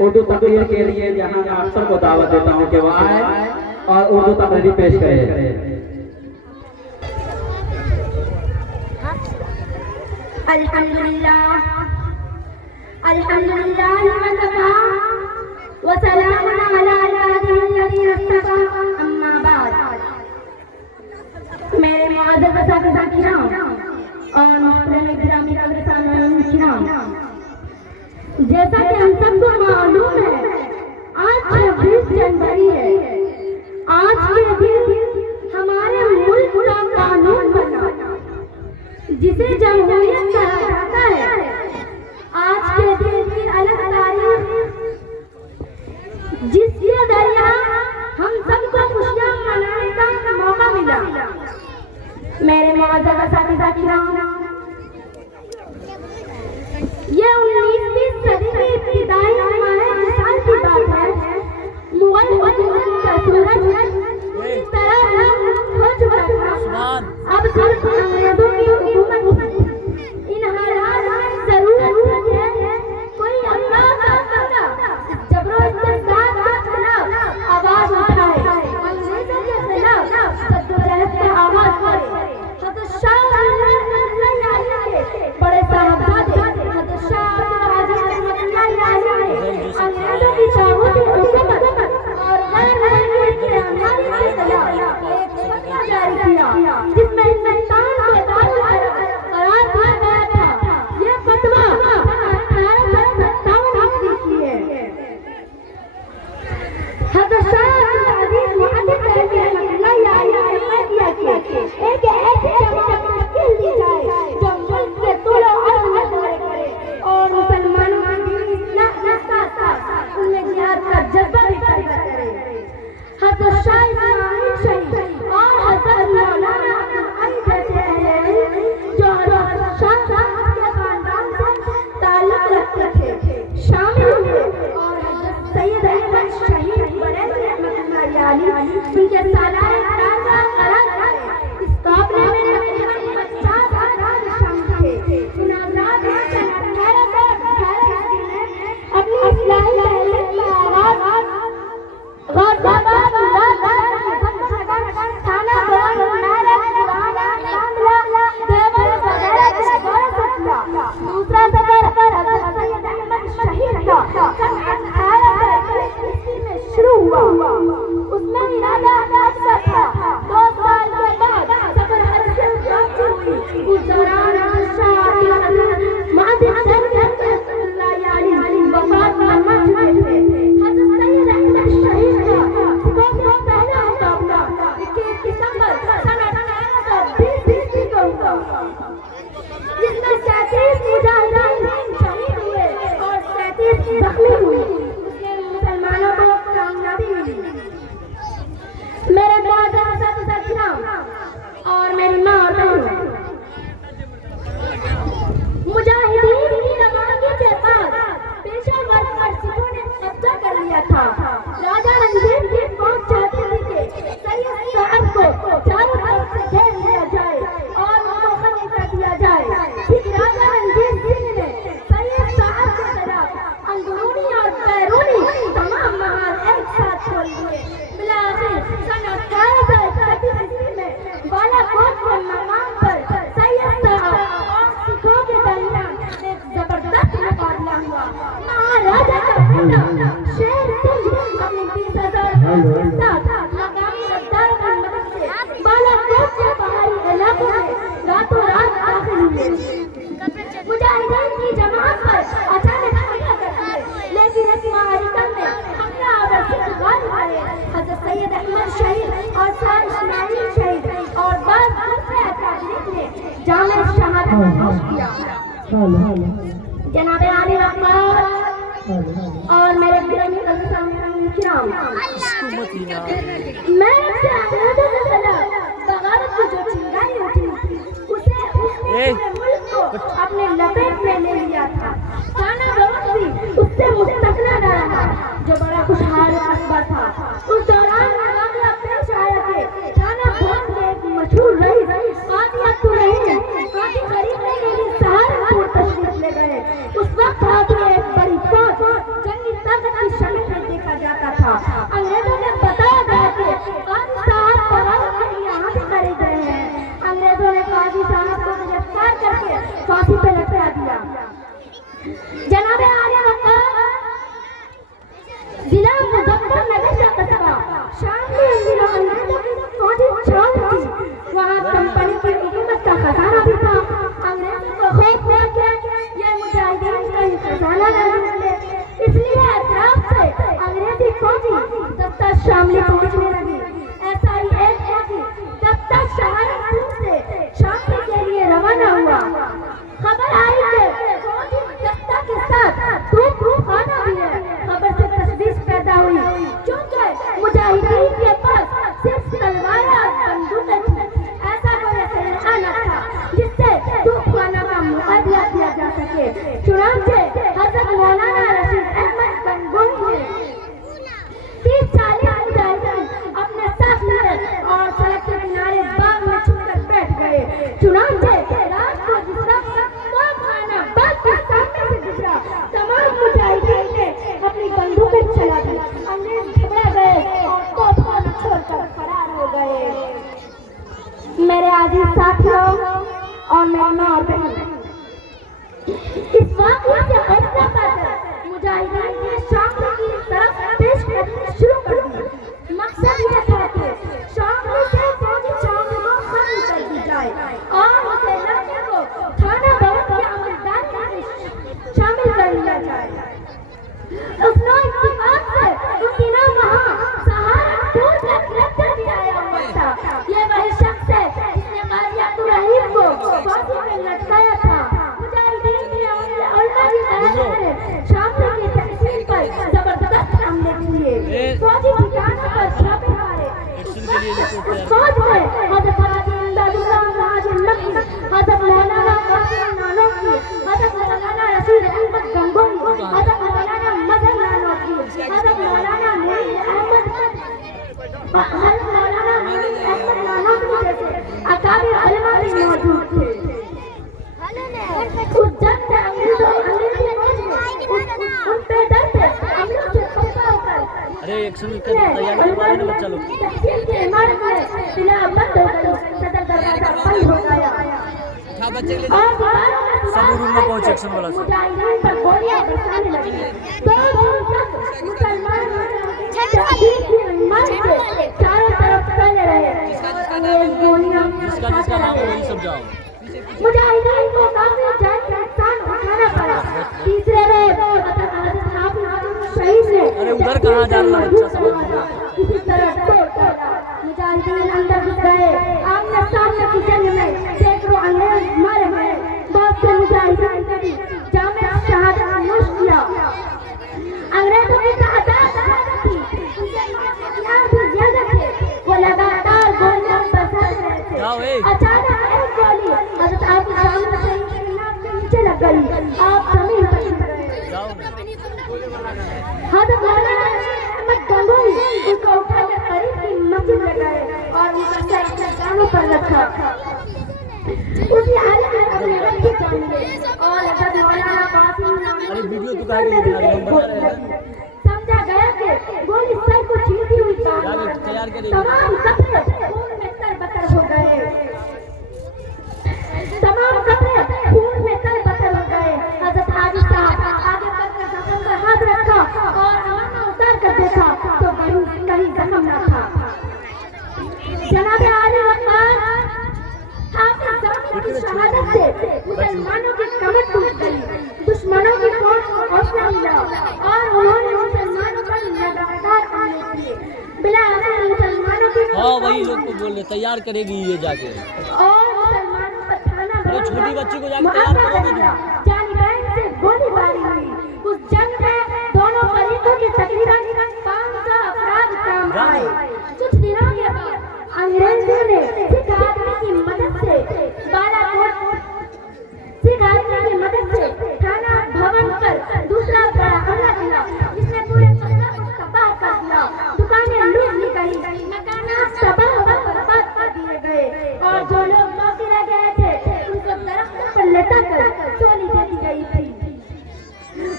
उर्दू तकरीर के लिए जहां मैं अक्सर को दावत देता हूं कि वह आए और उर्दू तकरीर पेश करे। अल्हम्दुलिल्लाह अल्हम्दुलिल्लाह वकफा व सलामुन अला इबादिहिल्लज़ीना इस्तफ़ा अम्मा बाद। मेरे मुअज़्ज़ज़ असातिज़ा किराम और मोहतरम गिरामी सामईन किराम, जैसा कि हम सबको मालूम है आज 26 जनवरी है। आज के दिन हमारे मुल्क का कानून बना जिसे जमहूरियत कहा जाता है। आज के दिन की अलग तारीख जिसके जरिए हम सबको खुशियां मनाने का मौका मिला। मेरे मुअज़्ज़ज़ असातिज़ा किराम, ये 19वीं सदी की इब्तिदाई साल की बात है। मुगल हुकूमत का सूरज इस तरह हो चुका था। अब सिर्फ अंग्रेजों की हुकूमत इन हालात में जरूरत है कोई अल्लाह का बंदा जबरदस्ती के खिलाफ आवाज उठाए, अंग्रेजों के खिलाफ जद्दोजहद की आवाज करे। हज़रत शाह बड़े साहबजादे हज़रत शाह अंग्रेजों की तागूती हुकूमत और गैर मुल्की इस्तेमारी के खिलाफ एक फतवा जारी किया जिसमें हिंदुस्तान को करार दिया गया था। ये फतवा 1857 ईस्वी की है। हज़रत शाह अजीज मुहद्दिस रहमतुल्लाह अलैहि ने फैसला किया कि एक ऐसी जमात तश्कील दी जाए जो मुल्क के तुलो और मदद करे और मुसलमानों की दीनी इस्लाह के साथ उनमें जिहाद का जज्बा भी पैदा करे। हज़रत शाह इस्माइल शहीद और हज़रत मौलाना अली जैसे अहले जो हज़रत शाह के खानदान से ताल्लुक रखते थे शामिल हुए और हज़रत सैयद अहमद शहीद बरेलवी रहमतुल्लाह अलैहि उनके सालाना ताज़ा करार पाए। इस काफिले में तकरीबन 50 अफराद शामिल थे। इन हज़रात ने सन 1818 ईस्वी में अपनी इस्लाही तहरीक की आगाज गौरताबाद थाना दूसरा सफर हज़रत सैयद अहमद शहीद का सन 1821 ईस्वी में शुरू हुआ। उसमें इरादा अच्छा था। 2 साल के बाद सफर हरसिल पहुंची हुई। उस दौरान शाह मुहद्दिस रहमतुल्लाह अलैहि वफात फरमा चुके थे। हज़रत सैयद अहमद शहीद का सबसे पहला मुकाबला 21 दिसंबर सन 1820 ईस्वी को हुआ, जिसमें 37 मुजाहिदीन शहीद हुए और 37 जख्मी हुए। उसके मुसलमानों को कामयाबी मिली। मेरे मुअज़्ज़ज़ असातिज़ा किराम और मेरी माँ और बहनों, मुजाहिदीन की रवानगी के बाद पेशेवर पर सिखों ने कब्जा कर लिया था। राजा रंजीत की फौज चाहती थी कि सैयद साहब को चारों तरफ से घेर लिया जाए और उनको खत्म कर दिया जाए। ठीक राजा रंजीत सिंह ने सैयद साहब के खिलाफ अंदरूनी और बैरूनी तमाम महाल एक साथ खोल दिए। बिलाखिर सन 1831 ईस्वी में बालाकोट के मकाम पर सैयद साहब और सिखों के दरमियान एक जबरदस्त मुकाबला हुआ। महाराजा का बेटा शेर सिंह अपने 20,000 के साथ मकामी गद्दारों की मदद से बालाकोट के पहाड़ी इलाकों में रातों रात दाखिल हुए। मुजाहिदीन की जमात पर अचानक हमला कर दिए, लेकिन इस मारिका में हमला आवर सिख गालिब आए। हज़रत सैयद अहमद शहीद और शाह इस्माइल शहीद और बाद दूसरे अकादमिक ने जामे शहादत नोश किया। जनाब आली वक़ार और मेरे गिरामी किराम, मैं आपसे अंग्रेजों के खिलाफ बगावत की जो चिंगारी उठी उसे उसने पूरे मुल्क को अपने लपेट में ले लिया था। थाना बहुत भी उससे मुस्तकना न रहा जो बड़ा खुशहाल कस्बा था। उस दौरान वाक़या पेश आया कि थाना बहुत के एक मशहूर रईस काजी अब्दुर्रहीम काजी खरीदने के लिए सहारनपुर तशरीफ ले गए। उस वक्त हाथ में एक बड़ी फौज जंगी ताकत शामली पहुंचने लगी। ऐसा ही एक फौजी तब तक सहारनपुर से शामली के लिए रवाना हुआ। खबर आई कि फौजी दस्ता के साथ तूफाना भी है। खबर से तशवीश पैदा हुई, क्योंकि मुजाहिदीन के पास सिर्फ तलवारें और बंदूकें थी। ऐसा कोई असलहा न था जिससे तूफाना का मुकाबला किया जा सके। चुनांचे हज़रत मौलाना रशीद अहमद गंगोही ने 30-40 मुजाहिदीन अपने साथ लिए और सड़क के किनारे बाग में छुपकर बैठ गए। चुनांचे रात को जिस वक्त तूफाना बाग के सामने से गुजरा, तमाम मुजाहिदीन ने अपनी बंदूकें चला दी। अंग्रेज घबरा गए और तूफाना छोड़कर फरार हो गए। मेरे आजीज साथियों और मेरी माँ और बहन, इस वाक़ये से हौसला पाकर मुजाहिदीन ने शामली की तरफ पेशकदमी शुरू कर दी। मकसद यह था कि शामली से फौजी शामली को खत्म कर दी जाए और उसे लड़के को थाना भवन के अमलदारी में शामिल कर लिया जाए। उस इत्तेफाक से उस दिनों वहाँ सहारनपुर का कलेक्टर भी आया हुआ था। ये वही शख्स है जिसने काजी अब्दुल रहीम को फांसी पे लटकाया था। मुजाहिदीन ने उल्टा की तरह से शामली की तहसील पर जबरदस्त हमले किए। फौजी ठिकानों पर छापे मारे। उस फौज में हज़रत हाजी इमदादुल्लाह हाजी नकवी, हज़रत मौलाना कासिम नानोकी, हज़रत मौलाना रशीद अहमद गंगोही, हज़रत मौलाना मदन नानोकी, हज़रत मौलाना मुईन अहमद, हज़रत मौलाना मुईन अहमद नानोकी जैसे अकाबिर उलमा भी मौजूद थे। उस जंग में अंग्रेजी उन पे डर से हमलों से खफा होकर अरे एक्शन कर तैयारी करवा रहे हैं बच्चा लोग। तहसील के इमारत में बिना बंद हो गई, सदर दरवाजा बंद हो गया और सब रूम में पहुंचे एक्शन वाला से मुजाहिदीन पर गोलियां बरसाने लगी। 2 दिन तक मुसलमान तहसील की इमारत के चारों तरफ फैले रहे। गोलियां जिसका नाम हो वही सब जाओ। मुजाहिदीन को काफी जान नुकसान उठाना पड़ा। तीसरे में शहीद ने अरे उधर कहाँ जा रहा है बच्चा सब? इसी तरह मुजाहिदीन अंदर घुस गए। आमने सामने की जंग में सैकड़ों अंग्रेज मारे गए। बहुत से मुजाहिदीन ने भी जामे शहादत नोश किया। अंग्रेजों की तादाद थी, उनके हथियार भी ज्यादा थे। वो लगातार गोलियां बरसाते रहे थे। अचानक एक गोली हज़रत आपके सामने से नीचे लग गई। आप जमीन पर गिर गए। हज़रत मौलाना अहमद गंगोही उसको उठाकर करीब की मस्जिद ले गए और उनका सर अपने कानों पर रखा। उसी हालत में अपने रब की जान ली और हज़रत मौलाना कासिम वीडियो तो कहाँ गई बना रहे हैं? समझा गया कि गोली सर को छीनती हुई तैयार करिए। तमाम कपड़े खून में तरबतर हो गए। तमाम कपड़े खून में तरबतर हो गए। हज़रत हाजी साहब आगे बढ़कर जख्म पर हाथ रखा और अमाना उतार कर देखा तो कहीं जख्म न था। जनाब आली वक़ार हाफिज़ ज़मीन की शहादत से मुसलमानों की कमर टूट गई। दुश्मनों की फौज को हौसला मिला और उन्होंने मुसलमानों पर लगातार हमले किए। बिला आखिर मुसलमानों की हाँ वही लोग को बोल रहे तैयार करेगी ये जाके और मुसलमानों पर थाना अरे छोटी बच्ची को जाके तैयार करेगी। जानिबैन से गोलीबारी हुई। उस जंग में दोनों फरीकों के तकरीबन 500 अफराद काम आए। कुछ दिनों के बाद अंग्रेजों ने सिख आदमी की मदद से थाना भवन पर दूसरा बड़ा हमला किया, जिसने पूरे कस्बे को तबाह कर दिया। दुकानें लूट ली गई, मकानात तबाह व बर्बाद कर दिए गए और जो लोग बाकी रह गए थे उनको दरख्तों पर लटक चोली दे दी गई थी।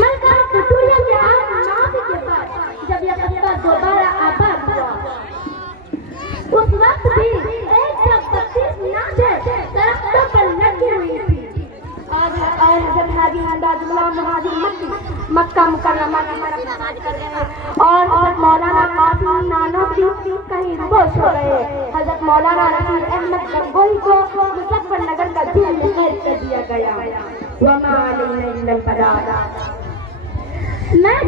मलका कटोरिया के आग के बाद जब यह कस्बा दोबारा आबाद हुआ, उस वक्त भी 132 मीनारें दरख्तों पर लटकी हुई थी। और हज़रत हाजी इमदादुल्लाह हाजी मक्का मुकर्रमा की तरफ नमाज कर रहे हैं और हज़रत मौलाना कासिम नानोकी कहीं बेहोश हो गए। हज़रत मौलाना रशीद अहमद गंगोही को मुजफ्फरनगर का जेल में कैद कर दिया गया। वमा अलैना इल्लल बलाग। मैं